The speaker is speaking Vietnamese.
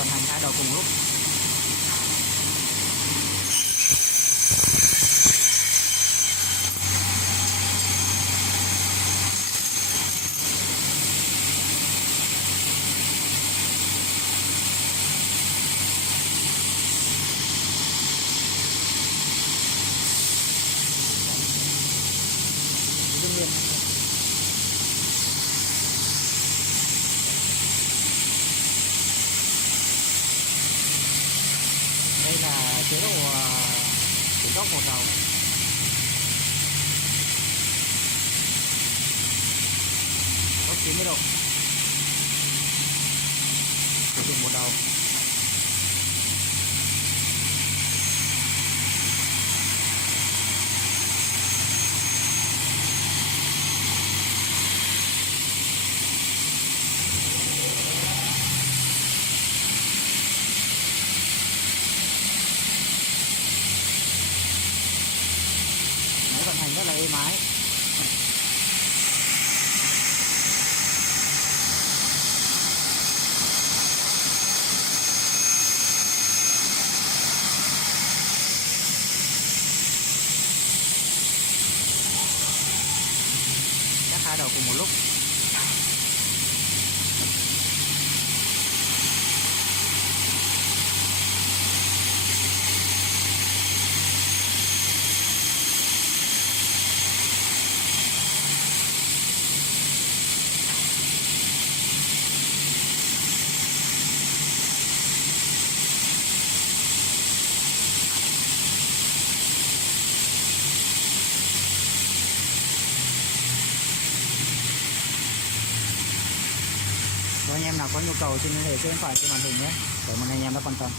vận hành hai đầu cùng lúc. Đương nhiên đây là chế độ chuyển góc một đầu. Góc 90 độ. Sử dụng một đầu. Máy vận hành rất là êm ái. Các hai đầu cùng một lúc. Nếu anh em nào có nhu cầu xin liên hệ số điện thoại trên màn hình nhé, để anh em đã quan tâm.